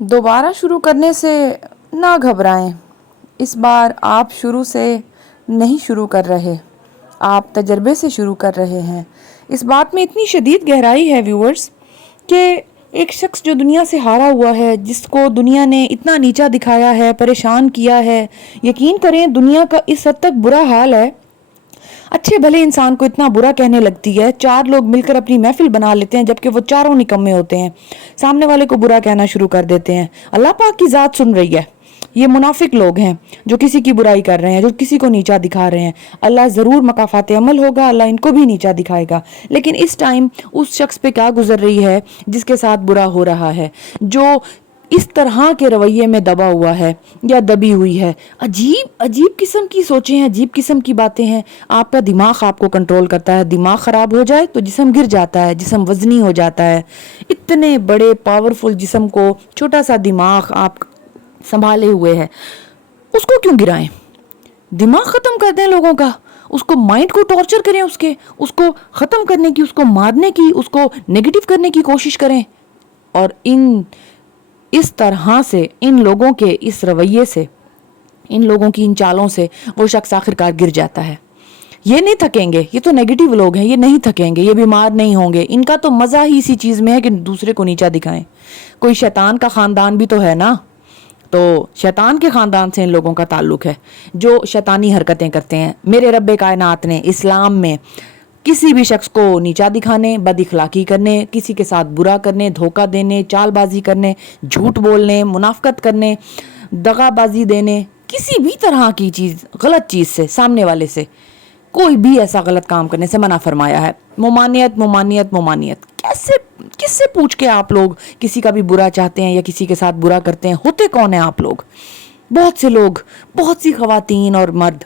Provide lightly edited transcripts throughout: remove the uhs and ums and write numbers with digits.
दोबारा शुरू करने से ना घबराएं। इस बार आप शुरू से नहीं शुरू कर रहे, आप तजर्बे से शुरू कर रहे हैं। इस बात में इतनी शदीद गहराई है व्यूअर्स कि एक शख्स जो दुनिया से हारा हुआ है, जिसको दुनिया ने इतना नीचा दिखाया है, परेशान किया है, यकीन करें दुनिया का इस हद तक बुरा हाल है, अच्छे भले इंसान को इतना बुरा कहने लगती है, चार लोग मिलकर अपनी महफिल बना लेते हैं जबकि वो चारों निकम्मे होते हैं, सामने वाले को बुरा कहना शुरू कर देते हैं। अल्लाह पाक की ज़ात सुन रही है। ये मुनाफिक लोग हैं जो किसी की बुराई कर रहे हैं, जो किसी को नीचा दिखा रहे हैं। अल्लाह ज़रूर मकाफात अमल होगा, अल्लाह इनको भी नीचा दिखाएगा। लेकिन इस टाइम उस शख्स पे क्या गुजर रही है जिसके साथ बुरा हो रहा है, जो इस तरह के रवैये में दबा हुआ है या दबी हुई है। अजीब अजीब किस्म की सोचें हैं, अजीब किस्म की बातें हैं। आपका दिमाग आपको कंट्रोल करता है। दिमाग ख़राब हो जाए तो जिस्म गिर जाता है, जिस्म वजनी हो जाता है। इतने बड़े पावरफुल जिस्म को छोटा सा दिमाग आप संभाले हुए है, उसको क्यों गिराएं? दिमाग ख़त्म कर दें लोगों का, उसको माइंड को टॉर्चर करें, उसको ख़त्म करने की, उसको मारने की, उसको नेगेटिव करने की कोशिश करें। और इस तरह से, इन लोगों के इस रवैये से, इन लोगों की इन चालों से वो शख्स आखिरकार गिर जाता है। ये नहीं थकेंगे, ये तो नेगेटिव लोग हैं, ये नहीं थकेंगे, ये बीमार नहीं होंगे। इनका तो मज़ा ही इसी चीज़ में है कि दूसरे को नीचा दिखाएं। कोई शैतान का ख़ानदान भी तो है ना, तो शैतान के ख़ानदान से इन लोगों का ताल्लुक़ है जो शैतानी हरकतें करते हैं। मेरे रब्बे कायनात ने इस्लाम में किसी भी शख्स को नीचा दिखाने, बदइखलाकी करने, किसी के साथ बुरा करने, धोखा देने, चालबाजी करने, झूठ बोलने, मुनाफकत करने, दगाबाजी देने, किसी भी तरह की चीज़, गलत चीज़ से, सामने वाले से कोई भी ऐसा गलत काम करने से मना फरमाया है। मुमानियत मुमानियत मुमानियत। कैसे, किससे पूछ के आप लोग किसी का भी बुरा चाहते हैं या किसी के साथ बुरा करते हैं? होते कौन है आप लोग? बहुत से लोग, बहुत सी खवातीन और मर्द,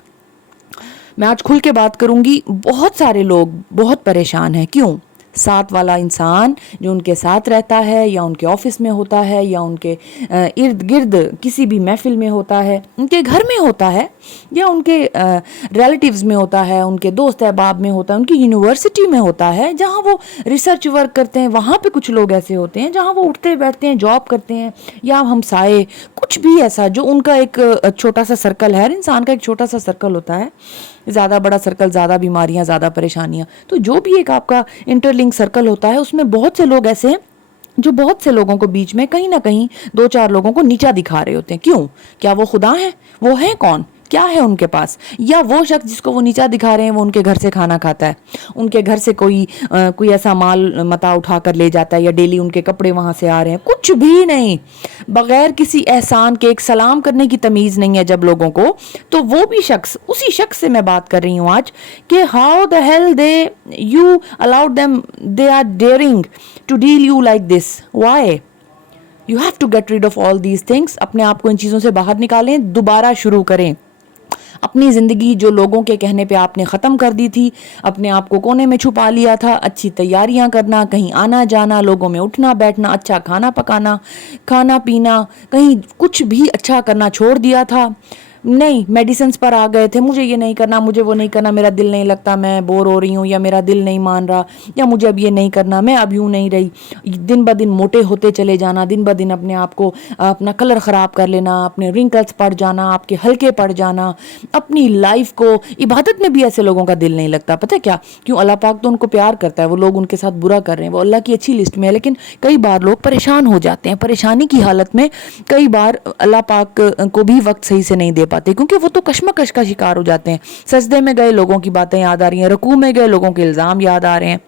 मैं आज खुल के बात करूंगी, बहुत सारे लोग बहुत परेशान हैं। क्यों? साथ वाला इंसान जो उनके साथ रहता है या उनके ऑफिस में होता है या उनके इर्द गिर्द किसी भी महफिल में होता है, उनके घर में होता है या उनके रिलेटिव्स में होता है, उनके दोस्त अहबाब में होता है, उनकी यूनिवर्सिटी में होता है, जहाँ वो रिसर्च वर्क करते हैं, वहाँ पे कुछ लोग ऐसे होते हैं, जहाँ वो उठते बैठते हैं, जॉब करते हैं, या हमसाए, कुछ भी ऐसा जो उनका एक छोटा सा सर्कल है। हर इंसान का एक छोटा सा सर्कल होता है, ज़्यादा बड़ा सर्कल, ज़्यादा बीमारियां, ज़्यादा परेशानियां। तो जो भी एक आपका इंटरलिंक सर्कल होता है, उसमें बहुत से लोग ऐसे हैं जो बहुत से लोगों को बीच में कहीं ना कहीं दो चार लोगों को नीचा दिखा रहे होते हैं। क्यों? क्या वो खुदा हैं? वो है कौन? क्या है उनके पास? या वो शख्स जिसको वो नीचा दिखा रहे हैं वो उनके घर से खाना खाता है, उनके घर से कोई ऐसा माल मता उठा कर ले जाता है, या डेली उनके कपड़े वहां से आ रहे हैं? कुछ भी नहीं, बगैर किसी एहसान के एक सलाम करने की तमीज़ नहीं है जब लोगों को, तो वो भी शख्स, उसी शख्स से मैं बात कर रही हूँ आज कि how the hell they you allowed them, they are daring to deal you like this, why? You have to get rid of all these things. अपने आप को इन चीज़ों से बाहर निकालें, दोबारा शुरू करें अपनी ज़िंदगी जो लोगों के कहने पे आपने ख़त्म कर दी थी, अपने आप को कोने में छुपा लिया था। अच्छी तैयारियां करना, कहीं आना जाना, लोगों में उठना बैठना, अच्छा खाना पकाना, खाना पीना, कहीं कुछ भी अच्छा करना छोड़ दिया था। नहीं, मेडिसिन्स पर आ गए थे, मुझे ये नहीं करना, मुझे वो नहीं करना, मेरा दिल नहीं लगता, मैं बोर हो रही हूँ, या मेरा दिल नहीं मान रहा, या मुझे अब ये नहीं करना, मैं अब यूँ नहीं रही। दिन ब दिन मोटे होते चले जाना, दिन ब दिन अपने आप को, अपना कलर ख़राब कर लेना, अपने रिंकल्स पड़ जाना, आपके हल्के पड़ जाना, अपनी लाइफ को, इबादत में भी ऐसे लोगों का दिल नहीं लगता। पता है क्या? क्यों? अल्लाह पाक तो उनको प्यार करता है, वो लोग उनके साथ बुरा कर रहे हैं, वो अल्लाह की अच्छी लिस्ट में है, लेकिन कई बार लोग परेशान हो जाते हैं। परेशानी की हालत में कई बार अल्लाह पाक को भी वक्त सही से नहीं दे पाते, क्योंकि वो तो कश्मकश का शिकार हो जाते हैं। सजदे में गए लोगों की बातें याद आ रही हैं, रुकू में गए लोगों के इल्ज़ाम याद आ रहे हैं,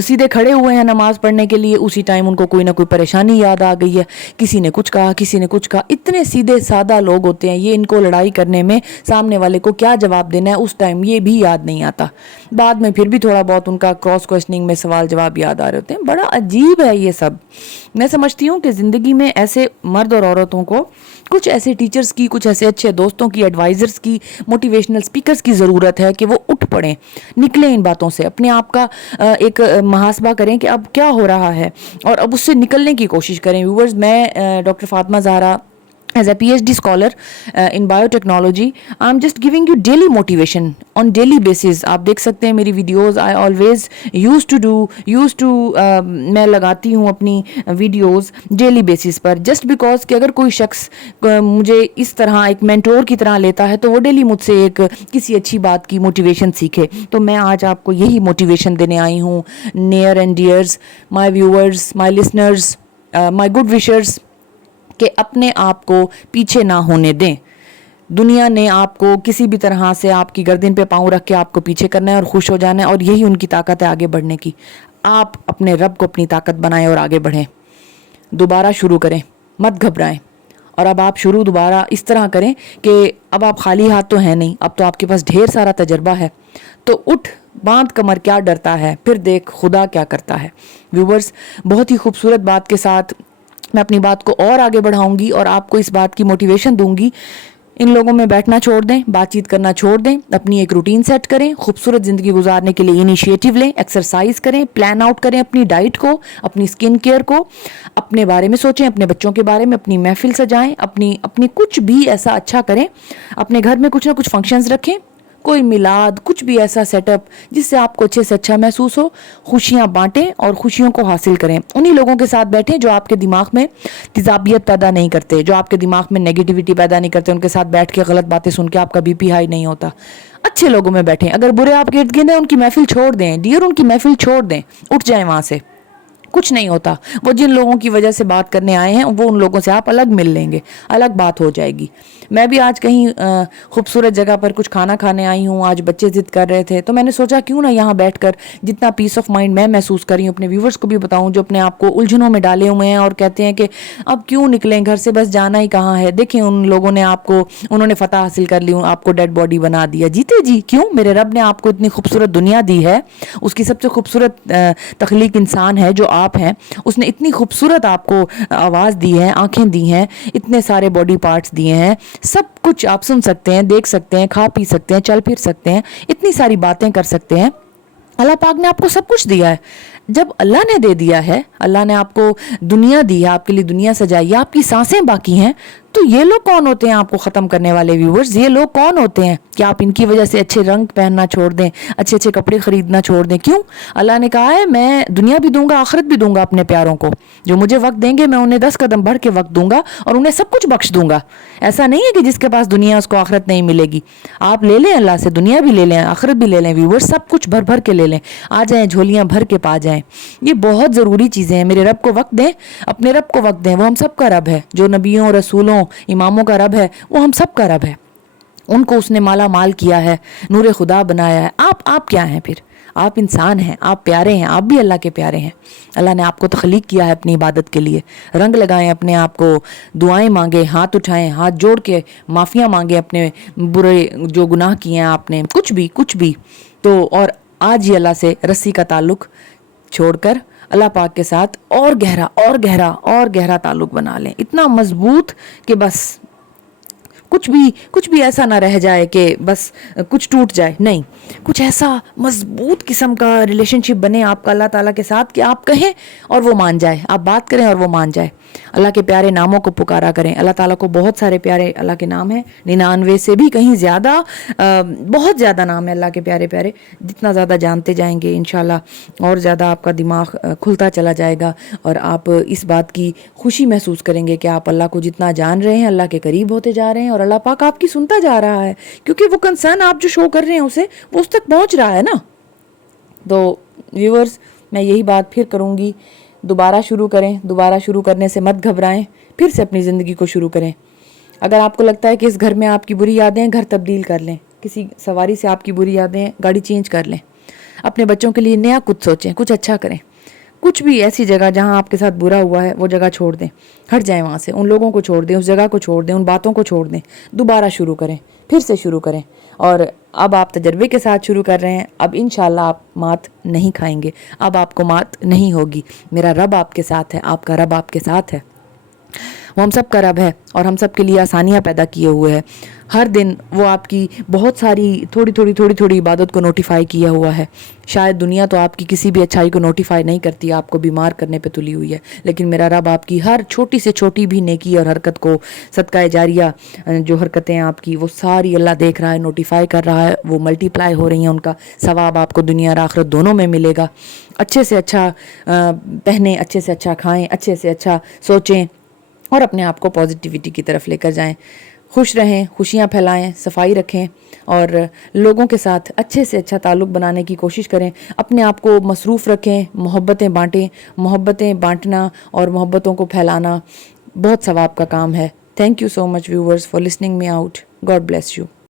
सीधे खड़े हुए हैं नमाज पढ़ने के लिए, उसी टाइम उनको कोई ना कोई परेशानी याद आ गई है, किसी ने कुछ कहा, किसी ने कुछ कहा। इतने सीधे सादा लोग होते हैं, ये इनको लड़ाई करने में सामने वाले को क्या जवाब देना है उस टाइम ये भी याद नहीं आता। बाद में फिर भी थोड़ा बहुत उनका क्रॉस क्वेश्चनिंग में सवाल जवाब याद आ रहे होते हैं। बड़ा अजीब है ये सब। मैं समझती हूँ कि ज़िंदगी में ऐसे मर्द और औरतों को कुछ ऐसे टीचर्स की, कुछ ऐसे अच्छे दोस्तों की, एडवाइज़र्स की, मोटिवेशनल स्पीकर्स की ज़रूरत है कि वो उठ पड़ें, निकलें इन बातों से, अपने आप का एक मुहासबा करें कि अब क्या हो रहा है और अब उससे निकलने की कोशिश करें। व्यूअर्स, मैं doctor Fatima Zahra As a PhD scholar in biotechnology, I'm just giving you daily motivation on daily basis. आप देख सकते हैं मेरी videos, I always used to मैं लगाती हूँ अपनी videos daily basis पर, just because कि अगर कोई शख्स मुझे इस तरह एक mentor की तरह लेता है तो वो daily मुझसे एक किसी अच्छी बात की motivation सीखे. तो मैं आज आपको यही motivation देने आई हूँ. Near and dears, my viewers, my listeners, my good wishers, कि अपने आप को पीछे ना होने दें. दुनिया ने आपको किसी भी तरह से आपकी गर्दन पे पाँव रख के आपको पीछे करना है और खुश हो जाना है, और यही उनकी ताकत है आगे बढ़ने की. आप अपने रब को अपनी ताकत बनाएं और आगे बढ़ें. दोबारा शुरू करें, मत घबराएं. और अब आप शुरू दोबारा इस तरह करें कि अब आप खाली हाथ तो हैं नहीं, अब तो आपके पास ढेर सारा तजर्बा है. तो उठ बांध कमर, क्या डरता है, फिर देख खुदा क्या करता है. व्यूवर्स, बहुत ही खूबसूरत बात के साथ मैं अपनी बात को और आगे बढ़ाऊंगी और आपको इस बात की मोटिवेशन दूंगी. इन लोगों में बैठना छोड़ दें, बातचीत करना छोड़ दें, अपनी एक रूटीन सेट करें, खूबसूरत ज़िंदगी गुजारने के लिए इनिशिएटिव लें, एक्सरसाइज करें, प्लान आउट करें अपनी डाइट को, अपनी स्किन केयर को, अपने बारे में सोचें, अपने बच्चों के बारे में, अपनी महफिल सजाएं, अपनी कुछ भी ऐसा अच्छा करें. अपने घर में कुछ ना कुछ फंक्शंस रखें, कोई मिलाद, कुछ भी ऐसा सेटअप जिससे आपको अच्छे से अच्छा महसूस हो. खुशियां बांटें और खुशियों को हासिल करें. उन्हीं लोगों के साथ बैठें जो आपके दिमाग में तिजाबियत पैदा नहीं करते, जो आपके दिमाग में नेगेटिविटी पैदा नहीं करते. उनके साथ बैठ के गलत बातें सुन के आपका बीपी हाई नहीं होता. अच्छे लोगों में बैठें. अगर बुरे आपके इर्द गिर्द हैं, उनकी महफिल छोड़ दें डियर, उनकी महफिल छोड़ दें, उठ जाएं वहाँ से. कुछ नहीं होता. वो जिन लोगों की वजह से बात करने आए हैं, वो उन लोगों से आप अलग मिल लेंगे, अलग बात हो जाएगी. मैं भी आज कहीं खूबसूरत जगह पर कुछ खाना खाने आई हूँ. आज बच्चे ज़िद कर रहे थे तो मैंने सोचा क्यों ना यहाँ बैठकर जितना पीस ऑफ माइंड मैं महसूस कर रही हूँ अपने व्यूवर्स को भी बताऊँ, जो अपने आप को उलझनों में डाले हुए हैं और कहते हैं कि अब क्यों निकलें घर से, बस जाना ही कहाँ है. देखें, उन लोगों ने आपको, उन्होंने फतह हासिल कर ली, आपको डेड बॉडी बना दिया. जीते जी क्यों? मेरे रब ने आपको इतनी खूबसूरत दुनिया दी है. उसकी सबसे खूबसूरत तख्लीक इंसान है जो आप हैं. उसने इतनी खूबसूरत आपको आवाज़ दी है, आंखें दी हैं, इतने सारे बॉडी पार्ट्स दिए हैं, सब कुछ आप सुन सकते हैं, देख सकते हैं, खा पी सकते हैं, चल फिर सकते हैं, इतनी सारी बातें कर सकते हैं. अल्लाह पाक ने आपको सब कुछ दिया है. जब अल्लाह ने दे दिया है, अल्लाह ने आपको दुनिया दी है, आपके लिए दुनिया सजाई है, आपकी सांसें बाकी हैं, तो ये लोग कौन होते हैं आपको ख़त्म करने वाले व्यूवर्स? ये लोग कौन होते हैं कि आप इनकी वजह से अच्छे रंग पहनना छोड़ दें, अच्छे अच्छे कपड़े ख़रीदना छोड़ दें? क्यों? अल्लाह ने कहा है मैं दुनिया भी दूंगा, आखिरत भी दूंगा अपने प्यारों को. जो मुझे वक्त देंगे मैं उन्हें 10 कदम बढ़ के वक्त दूंगा और उन्हें सब कुछ बख्श दूंगा. ऐसा नहीं है कि जिसके पास दुनिया उसको आखिरत नहीं मिलेगी. आप ले लें अल्लाह से, दुनिया भी ले लें, आखिरत भी ले लें व्यूवर्स, सब कुछ भर भर के ले लें. आ जाएँ, झोलियाँ भर के पा जाएँ. ये बहुत ज़रूरी चीज़ें हैं. मेरे रब को वक्त दें, अपने रब को वक्त दें. वो हम सब का रब है. जो नबियों, रसूलों, इमामों का रब है, वो हम सब का रब है. उनको उसने माला माल किया है, नूर खुदा बनाया है. आप क्या हैं फिर? आप इंसान हैं, आप प्यारे हैं, आप भी अल्लाह के प्यारे हैं. अल्लाह ने आपको तख्लीक किया है अपनी इबादत के लिए. रंग लगाएं अपने आप को, दुआएं मांगे, हाथ उठाएं, हाथ जोड़ के माफ़िया मांगे अपने बुरे जो गुनाह किए हैं आपने, कुछ भी. तो और आज ही अल्लाह से रस्सी का ताल्लुक छोड़कर अल्लाह पाक के साथ और गहरा ताल्लुक बना लें, इतना मजबूत कि बस कुछ भी ऐसा ना रह जाए कि बस कुछ टूट जाए. नहीं, कुछ ऐसा मजबूत किस्म का रिलेशनशिप बने आपका अल्लाह ताला के साथ कि आप कहें और वो मान जाए, आप बात करें और वो मान जाए. अल्लाह के प्यारे नामों को पुकारा करें. अल्लाह ताला को बहुत सारे प्यारे अल्लाह के नाम हैं, 99 से भी कहीं ज़्यादा, बहुत ज़्यादा नाम है अल्लाह के प्यारे प्यारे. जितना ज़्यादा जानते जाएंगे इंशाल्लाह और ज़्यादा आपका दिमाग खुलता चला जाएगा और आप इस बात की खुशी महसूस करेंगे कि आप अल्लाह को जितना जान रहे हैं, अल्लाह के करीब होते जा रहे हैं और अल्लाह पाक आपकी सुनता जा रहा है, क्योंकि वो कंसर्न आप जो शो कर रहे हैं उसे वो उस तक पहुँच रहा है ना. तो व्यूअर्स, मैं यही बात फिर करूँगी, दोबारा शुरू करें. दोबारा शुरू करने से मत घबराएं, फिर से अपनी ज़िंदगी को शुरू करें. अगर आपको लगता है कि इस घर में आपकी बुरी यादें हैं, घर तब्दील कर लें. किसी सवारी से आपकी बुरी यादें हैं, गाड़ी चेंज कर लें. अपने बच्चों के लिए नया कुछ सोचें, कुछ अच्छा करें. कुछ भी ऐसी जगह जहाँ आपके साथ बुरा हुआ है वो जगह छोड़ दें, हट जाएं वहाँ से. उन लोगों को छोड़ दें, उस जगह को छोड़ दें, उन बातों को छोड़ दें. दोबारा शुरू करें, फिर से शुरू करें. और अब आप तजर्बे के साथ शुरू कर रहे हैं. अब इंशाल्लाह आप मात नहीं खाएंगे, अब आपको मात नहीं होगी. मेरा रब आपके साथ है, आपका रब आपके साथ है. वो हम सब का रब है और हम सब के लिए आसानियाँ पैदा किए हुए है. ہر دن وہ آپ کی بہت ساری تھوڑی عبادت کو نوٹیفائی کیا ہوا ہے. شاید دنیا تو آپ کی کسی بھی اچھائی کو نوٹیفائی نہیں کرتی, آپ کو بیمار کرنے پہ تلی ہوئی ہے, لیکن میرا رب آپ کی ہر چھوٹی سے چھوٹی بھی نیکی اور حرکت کو, صدقہ جاریہ جو حرکتیں آپ کی, وہ ساری اللہ دیکھ رہا ہے, نوٹیفائی کر رہا ہے, وہ ملٹی پلائی ہو رہی ہیں, ان کا ثواب آپ کو دنیا اور آخرت دونوں میں ملے گا. اچھے سے اچھا پہنیں, اچھے سے اچھا کھائیں, اچھے سے اچھا سوچیں اور اپنے آپ کو پازیٹیوٹی کی طرف لے کر جائیں. خوش رہیں, خوشیاں پھیلائیں, صفائی رکھیں اور لوگوں کے ساتھ اچھے سے اچھا تعلق بنانے کی کوشش کریں. اپنے آپ کو مصروف رکھیں, محبتیں بانٹیں. محبتیں بانٹنا اور محبتوں کو پھیلانا بہت ثواب کا کام ہے. Thank you so much viewers for listening me out. God bless you.